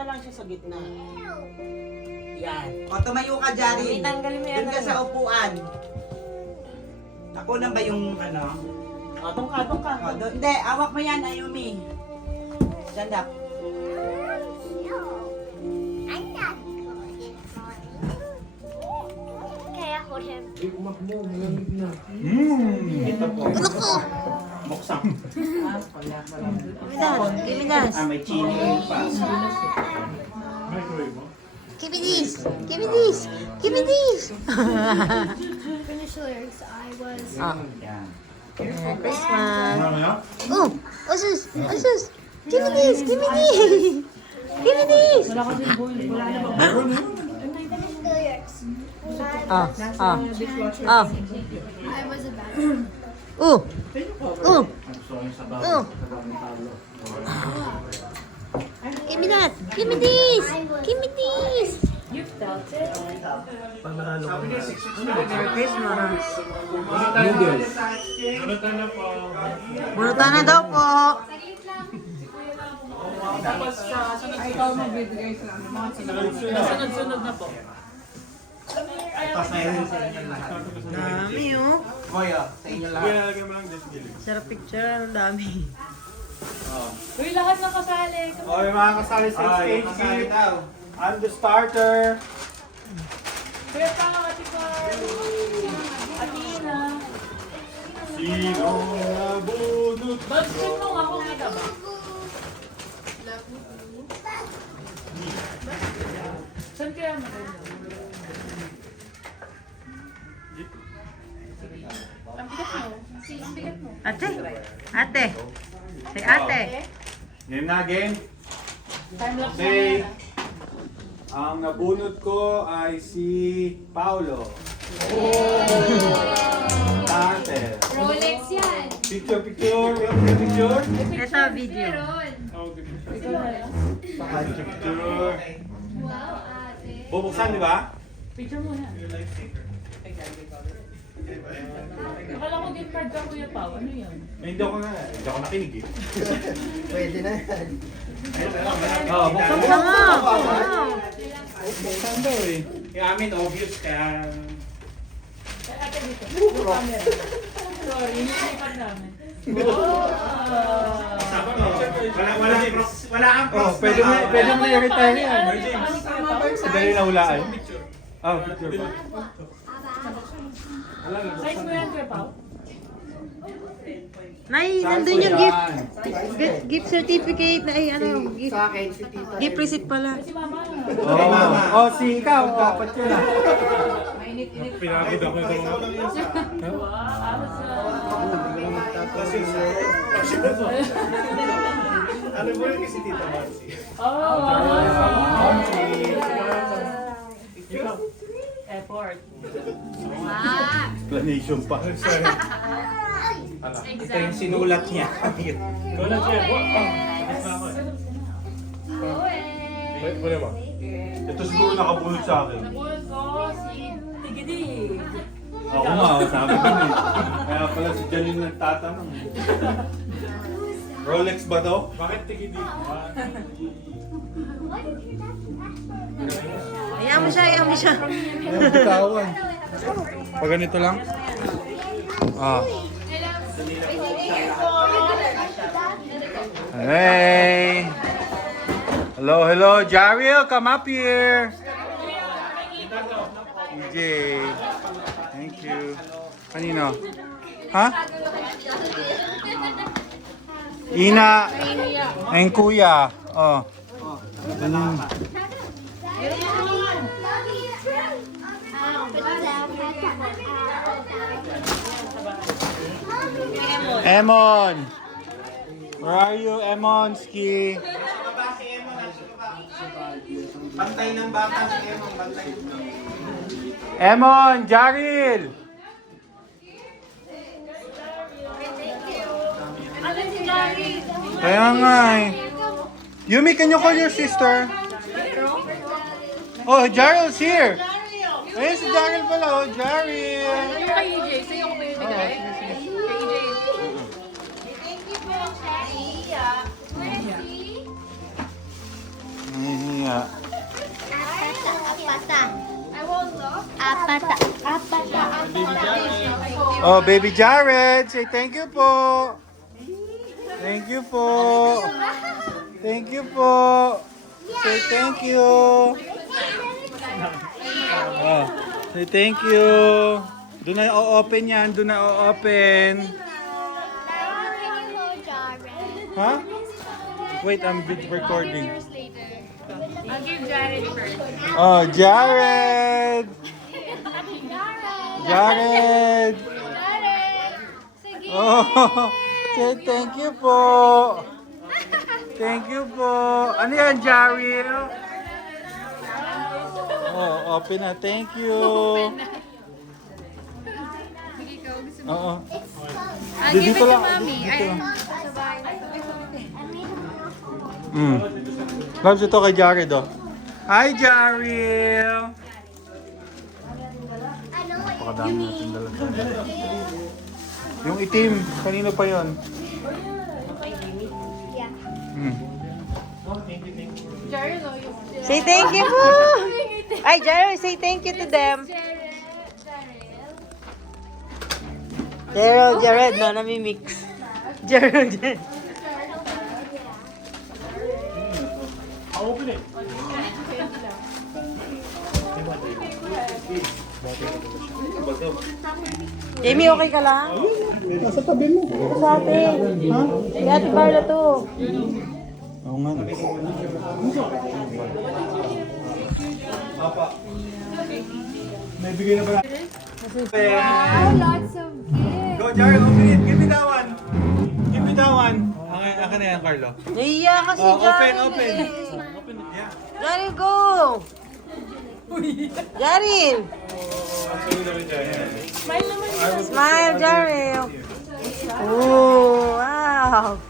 na lang siya sa gitna. Yan. O, tumayo ka, Jari. Tanggalin mo yan. Doon ka sa upuan. Ako na ba yung ano? Atong ka. O, doon. Hindi, awak mo yan, Ayumi. Stand up. Can I hold him? Ito po. Buksak. Give me that. May chili rin pa. Give me this. Give me this. Give me this. Finish the lyrics. I was. Yan. Merry Christmas. Oh, Osus. Osus. Give me this. Give me this. Give me this. Finish the lyrics. Oh, oh, oh. I was a bad. Oh, oh, oh. Give me that. Give me this. Give me this. You felt it? Merry Christmas. Bunutan na po. Bunutan na daw po. Sunod-sunod na po. Tapos na yun sa inyo lahat. Dami oh. Moyo, sa inyo lahat. Kaya lagyan mo lang dyan sa gilid. Sarap picture. Ang dami. Uy, lahat ng kasali. Okay, mga kasali sa Yung stage kasali game. daw. I'm the starter. Kuya pa nga, Ate Carl. Atina. Sino nabunot? Bugs, check mo nga kung kita ba? Saan kaya maganda? Ang bigat mo. Ang bigat mo. Ate. Ate. Say ate. Game na, game. Time-lapse na Okay. yan. Ang nabunot ko ay si Paulo. Starter. Rolex yan. Picture, picture. Picture. Ito video. Oh, good. Ikaw na lang. Picture. Wow, ate. Bubuksan, di ba? Picture muna. Akala ko gift card ka, Kuya Pao. Ano yun? Hindi ako nakinig eh. Pwede na yan. Oh, buksan mo. Wow. Buksan daw eh. Kaya amin, obvious, kaya... Ate dito. Camera. Sorry, nililipat namin. Wala kang props pwede mo i-retire yan. Dali na hulaan. Ah, picture ba? Size mo yan, Kuya Pao? Nay, nandun yung gift certificate na ay ano, gift receipt pala. Si Mama. Oh, si ikaw, dapat yun ah. Pinagod ako ito. Wow, Ano mo rin kasi Tita Marcy? Effort. Explanation pa. Ito yung sinulat niya. Wala siya. Pwede ba? Ito siguro nakabunod sa akin. Nabulot ko si Tigidi. Ako nga, sabi ko eh. Kaya pala si Janine nagtatanong. Rolex ba to? Bakit tigidi? Hayaan mo siya, hayaan mo siya. Ayaw bitawan. Pag ganito lang? Ah. Hey! Hello, hello, Jariel, come up here. DJ. Thank you. Kanino? Ha? Ina. Ang kuya. Oh. Emon. Where are you, Emonski? Pantay ng bata si Emong, pantay. Emon, Jaril. Ano si Gary? Kaya nga eh. Yumi, can you call your sister? Oh, Jaril's here. Ayun si Jaril pala, oh, Jaril. Yung kay EJ, sa'yo ko ba yung bigay? Kay EJ. Thank you po, Shania. Mercy. nga. Apata. I won't look. Apata. Apata. Oh, baby Jared, say thank you po. Thank you po. Thank you po. Say thank you. Oh, say thank you. Doon na o-open yan. Doon na o-open. Can you hold Jared? Ha? Wait, I'm recording. Later. I'll give Jared first. Oh, Jared! Jared! Sige. Oh, say thank you po. Thank you po. Ano yan, Jared? Oh, open na. Thank you. Oo. I'll give it Dito to lang, mommy. dito lang. Loves, ito kay Jared, oh. Hi, Jared! Napakadami natin dala. Yung itim, kanino pa yon? Jared, Say thank you po. Ay, Jared, say thank you to them. Jared, no, nami-mix. Jared. I'll open it. Jamie, okay ka lang? Nasa tabi mo. Sa atin. Ha? Kay Ate Carla to. Oo nga. May bigay na ba na? Wow, lots of gifts. Go, Jared, open it. Give me that one. Give me that one. Akin na yan, Carlo. Naiya kasi Oh, open, Jared. open. Open it. Yeah. Jared, go! Jared! smile naman. Smile, Jared! Oh, wow!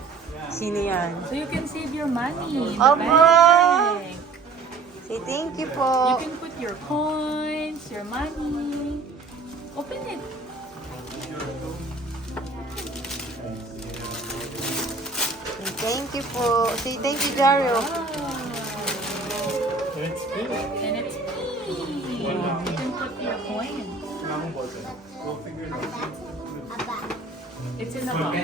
Sino yan? So you can save your money in the Opo! bank. Say thank you You po. can put your coins, your money. Open it. Say thank you po. Say thank you, Jared. Wow. And it's pink. You can put your coins. It's in the box.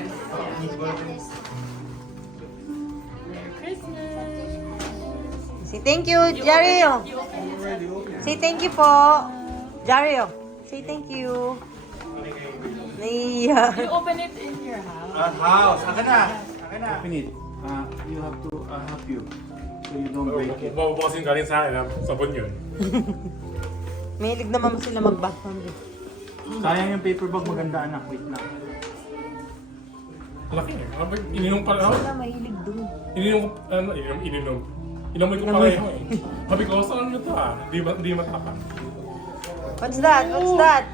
Merry Christmas. Say thank you, Jared. Say thank you po. Jared, say thank you. Naiya. You open it in your house. House. Akin na. Akin na. Open it. You have to help you. So you don't break it. Mabubukasin galing sa akin, sabon yun. Mahilig naman sila mag-bathroom. Sayang yung paper bag. Maganda, anak. Wait na. Laki eh. Ininom pa lang. Sila mahilig dun. Ininom. Inamoy ko pareho eh. Sabi ko, saan nyo to ah? Di matapang. What's that? What's that?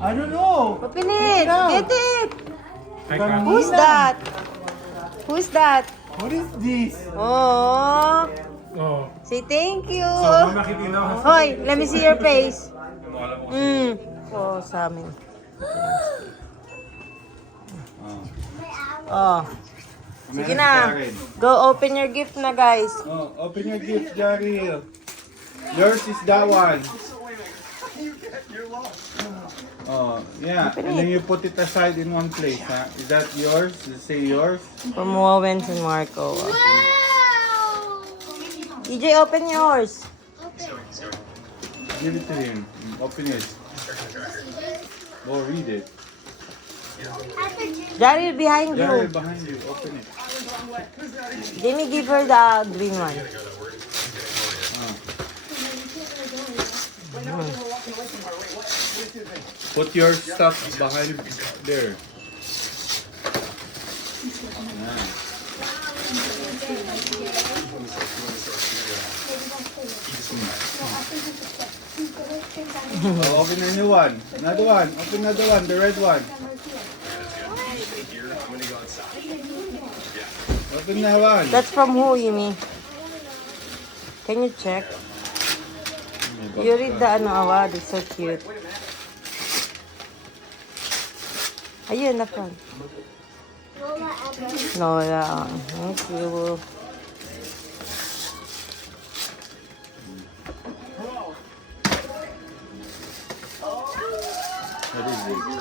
I don't know. Open it. Get it. Ay, ka. Who's that? Who's that? What is this? Oh, Oo. say thank you. So, makikita ko. Hoy, let me see your face. Oh, sa amin. Oh. Sige na. Go open your gift na, guys. Oh, open your gift, Jari. Yours is that one. Oh, yeah. And then you put it aside in one place, huh? Is that yours? Does it say yours? From Wowens and Marco. EJ, open yours. Give it to him. Open it. Go read it. Jari, behind Jari, you. behind you. Open it. Jamie, give her the green one. Put your stuff behind there. Oh, open a new one. Another one. Open another one. The red one. Open that one. That's from who, Yumi? Can you check? You read the ano award. It's so cute. Ayun, na front. Lola. Thank you.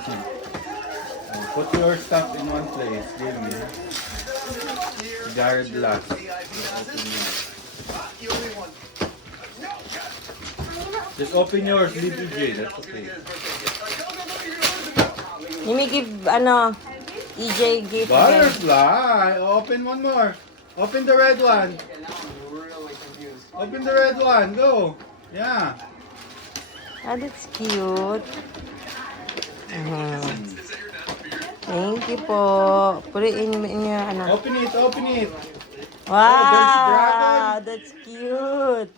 Put your stuff in one place, Jamie. Jared last. Just open yours, leave EJ, that's okay. You may give, EJ gift. Butterfly! Open one more. Open the red one. Open the red one, go. Yeah. Ah, that's cute. Thank you po. Put it in your, Open it, open it. Wow, that's cute.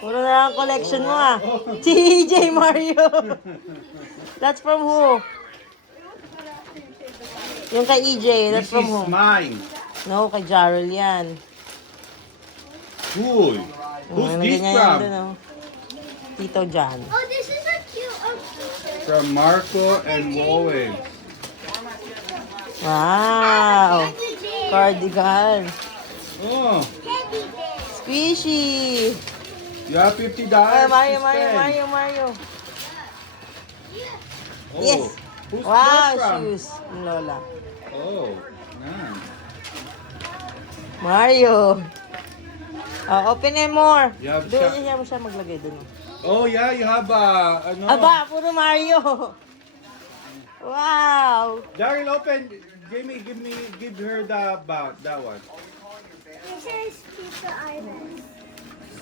Puro na lang collection mo ah. TJ Mario. That's from who? Yung kay EJ, that's This from is who? mine. No, kay Jarrell yan. Cool. Who's this Ganyan yan from? dun, oh. Tito John. Oh, this is a cute t-shirt. From Marco and Wowen. Wow. Cardigan. Oh, Squishy. you have $50 Ay, to Mario. spend. Oh, Yes. Who's Wow, that from? shoes. Yung Lola. Oh, nice. Mario. Oh, open it more. You have Doon siya- niya mo siya maglagay doon. Oh yeah, you have ano? Aba, puro Mario. Wow. Daryl, open. Jamie, give her that one. This is Pizza Island.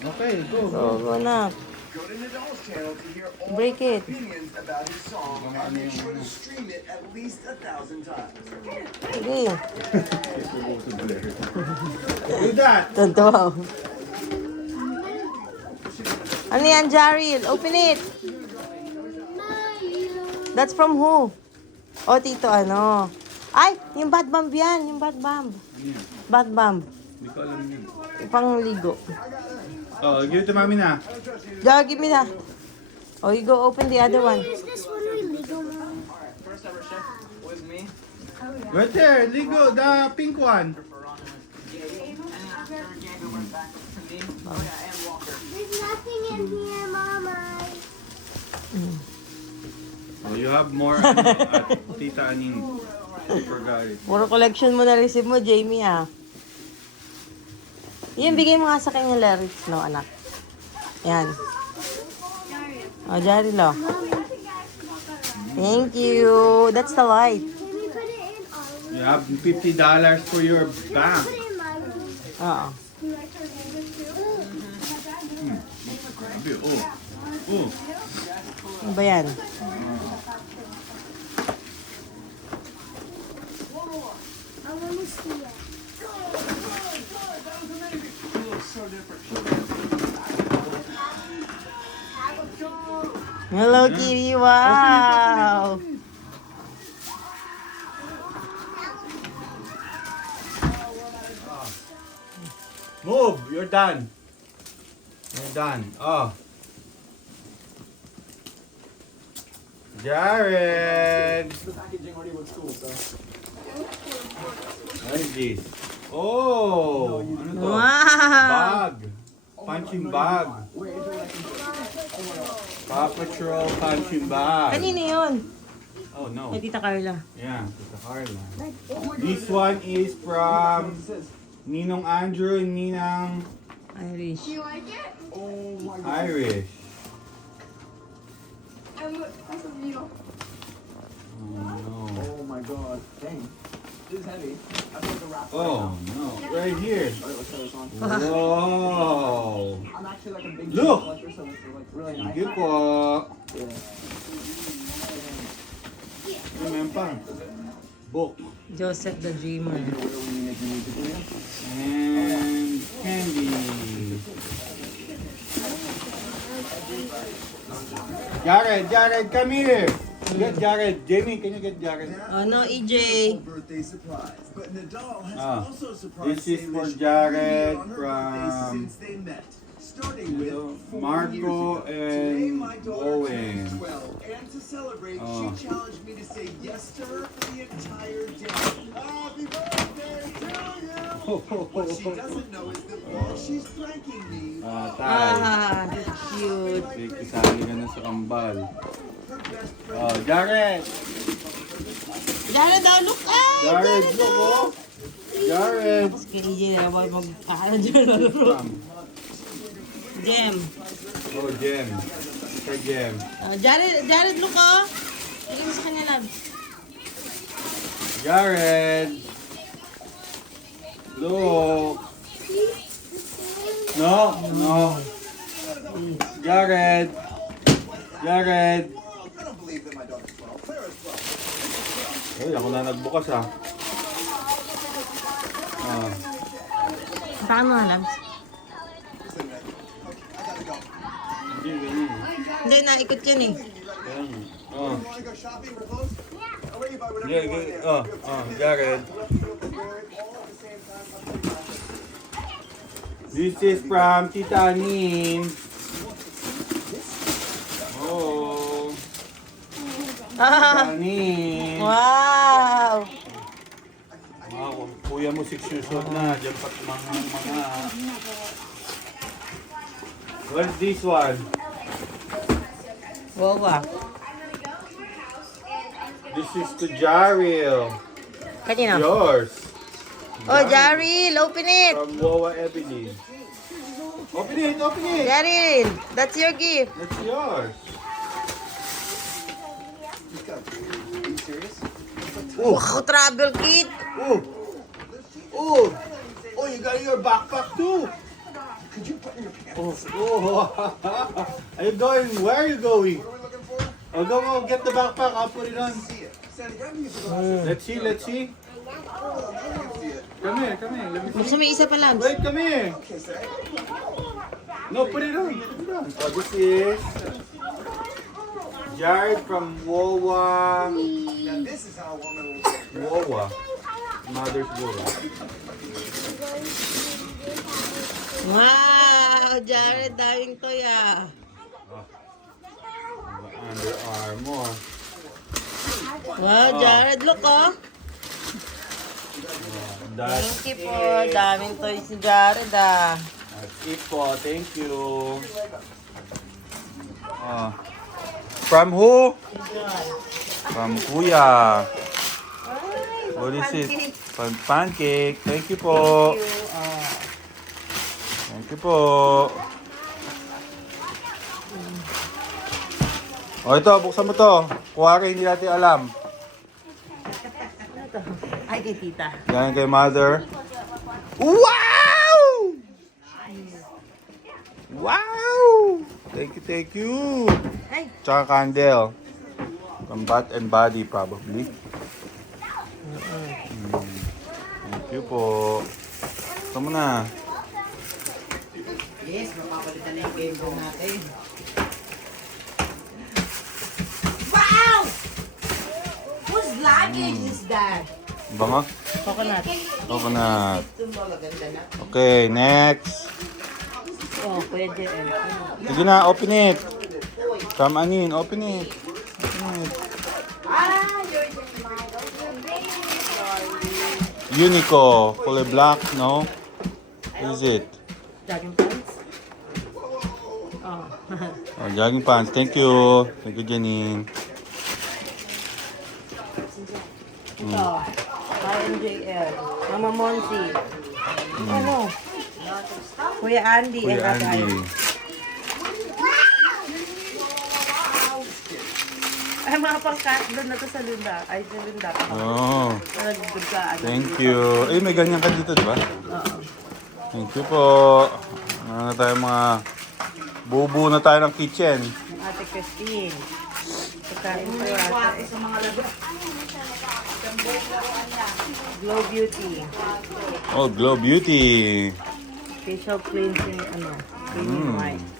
Okay, go. Go na. Go to Nadal's channel to hear all Break the it. opinions about his song and make sure to stream it at least 1,000 times. Sige. Do that. Totoo. Ano yan, Jarrell? Open it. That's from who? Oh, Tito, ano? Ay, yung Bad Bomb yan. Yung Bad Bomb. Bad Bomb. Hindi ko alam yun. Pang ligo. Oh, give it to Mami na. Yeah, give me that. Oh, you go open the other one. Is this one we Lego Mom? Right there, Ligo, the pink one. There's nothing in here, Mama. Oh, you have more at Tita Aning. Forgot it. Puro collection mo na receive mo, Jamie, ah. Yan, bigay mo nga sa kanya lyrics, no, anak. Yan. Oh, Jarrell, oh. Thank you. That's the light. Can we put it in our room? You have $50 for your bank. Put it in my room. Oo. Oh, oh. Ano ba yan? I want to see it. Hello, Kitty. Wow. Move, you're done. You're done. Oh. Jared. What is this? Oh, ano to? Wow. Bag. Punching bag. Paw Patrol punching bag. Kanino yun? Oh no. Kay Tita Carla. Yeah, Tita Carla. This one is from Ninong Andrew and Ninang Irish. You like it? Irish. And look, that's a needle. Oh no. Oh my god, dang. This is heavy. I put the wrap Oh no. Right here. let's set this on. Whoa. I'm actually like a big Look. collector, so it's like really Thank nice. you po. Yeah. Ano meron pa? Book. Joseph the Dreamer. And candy. Jared, come here. Get Jared. Jamie, can you get Jared? Oh no, EJ. Birthday surprise. But Nadal has Ah, also surprised this is for Salish Jared on her from- birthday since they met. Starting with So, 4 Marco years ago. Today, and my daughter Owen. turns 12, and to celebrate, Oh. she challenged me to say yes to her for the entire day. Happy birthday to you! What she doesn't know is that while she's thanking me, Tay. Ah, that's cute. Kisali ka na sa kambal. her Oh, Jared. Jared daw, look! Ay! Jared, look, oh. Jared. Kay EJ na boy mag-aaral dyan laro. Jem. Oh, Jem. Kay Jem. Jared, look oh! Lagay mo sa kanya lang. Jared. Look. No, no. Jared. Jared. I don't believe that my daughter's 12. Clara's 12. Ay, ako na nagbukas ah. Ah. Saan mo alam? Just a minute. Okay, I gotta go. Hindi, ganyan. Hindi, naikot yan eh. Ganyan. Oh. You wanna go shopping? We're close? I'll let you buy whatever Yeah, you want ganyan. there. Oh, Jared. This is from Tita Anin. Oh. Tita Anin. Wow! Wow, kuya mo 6 years old na. Diyan pa mga. What's this one? Wawa. This is to Jaril. Kanina. Yours. Oh, Jaril, open it! From Wawa Evelyn. Open it, open it. Jaril, that's your gift. That's yours. Are you serious? Wow, travel kit! Oh. Oh. Oh, you got your backpack too. Could you put in your pants? Oh. Are you going? Where are you going? What are we looking for? Oh, go get the backpack. I'll put it on. See it. Sandy, grab me your glasses. Let's see, let's see. Oh, I can see it. Come here, come here. Let me see. Gusto may isa pa lang. Wait, come here. Okay, Sandy. No, put it on. Put it on. Oh, this is Jared from Wawa. Now this is how a woman will Wawa. Mother's Wawa. Wow, Jared, daming toy ah. Under Armour. Wow, Jared, look oh. That's Thank you po. Daming toy si Jared ah. it po. Thank you. From who? From Kuya. What is it? Pancake. Thank you po. Thank you po. O ito, buksan mo to. Kuwari, hindi natin alam. Ay, kay tita. Yan kay mother. Wow! Wow! Thank you, thank you. Ay. Tsaka candle. From Bath and Body probably. Thank you po. Ito mo na. Yes, mapapalitan na yung game room natin. Wow! Whose luggage is that? Bango? Coconut. Coconut. Ito mo, maganda na. Okay, next. Oh, pwede. Sige na, open it. From Anin, open it. Open it. Unico, fully black, no? What is it? Jogging pants? Oh. Oh, jogging pants. Thank you. Thank you, Janine. Ito. RMJL. Mama Monsi. Ano? Kuya Andy. Kuya and Ate Andy. Ay. Ay, mga pangkat. Doon na to sa Lunda. Ay, sa Lunda. Oh, Nagdugkaan. thank you. Eh, may ganyan ka dito, di ba? Oo. Thank you po. Ano na tayo mga... Bubuo na tayo ng kitchen. Ate Christine. Pagkain ko ate. Glow Beauty. Oh, Glow Beauty. Facial cleansing, cleaning wipes.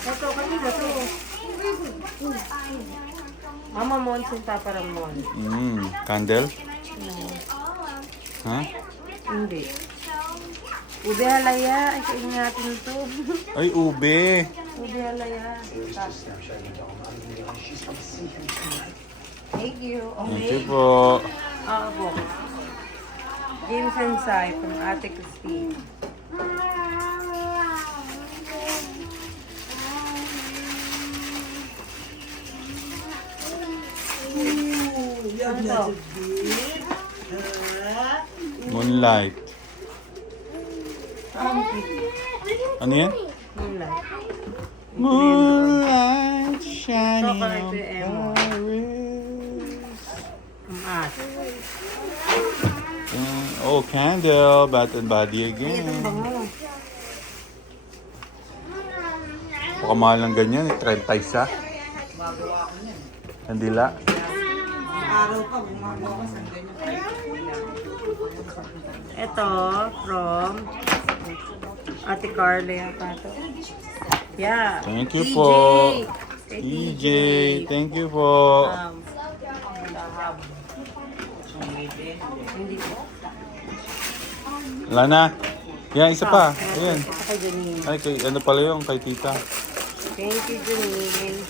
Ito, kanina to. Mama Mons yung Papa Ramon. Candle? Ha? Hindi. Ube halaya. Ay, kaingatin ito. Ay, ube. Ube halaya. Thank you. Thank Okay. you po. Po. James and Sai from Ate Christine. Ano to? Moonlight. Ano yan? Moonlight. Moonlight Ito, shining correct on yung M mo. Paris. Amas. Oh, candle. Bath and Body Ay, itong again. bango. Baka mahal ng ganyan. 30 isa. Kandila. Araw pa, gumagawa ka sa ganyan. Ito, from Ate Carla yata ito. Yeah. Thank you TJ. po. Kay TJ. Thank you po. Hindi po. Wala na. Yan, isa pa. Ayan. Ito kay Janine. Ay, kay, ano pala yung kay tita. Thank you, Janine.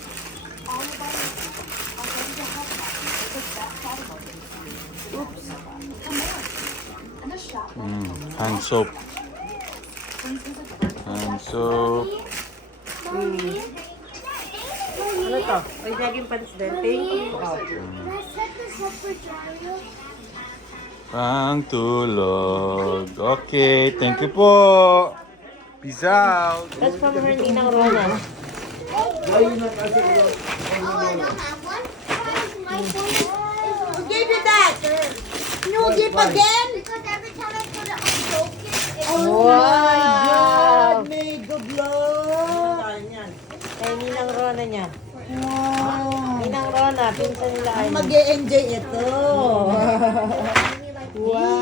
Hand soap. Hand soap. Ano to? May jogging pants din. Thank you. Oh. Can I set this up for Dario? Pang tulog. Okay, thank you po. Peace out. That's from her Ninang Rona. Oh, I don't have one. My phone is Who gave you that? You give again? because every time I put it on focus, it God, may good luck. Kay Ninang Rona niya. Ninang Rona, pinsan nila ay. Mag-e-enjoy ito. me like Wow.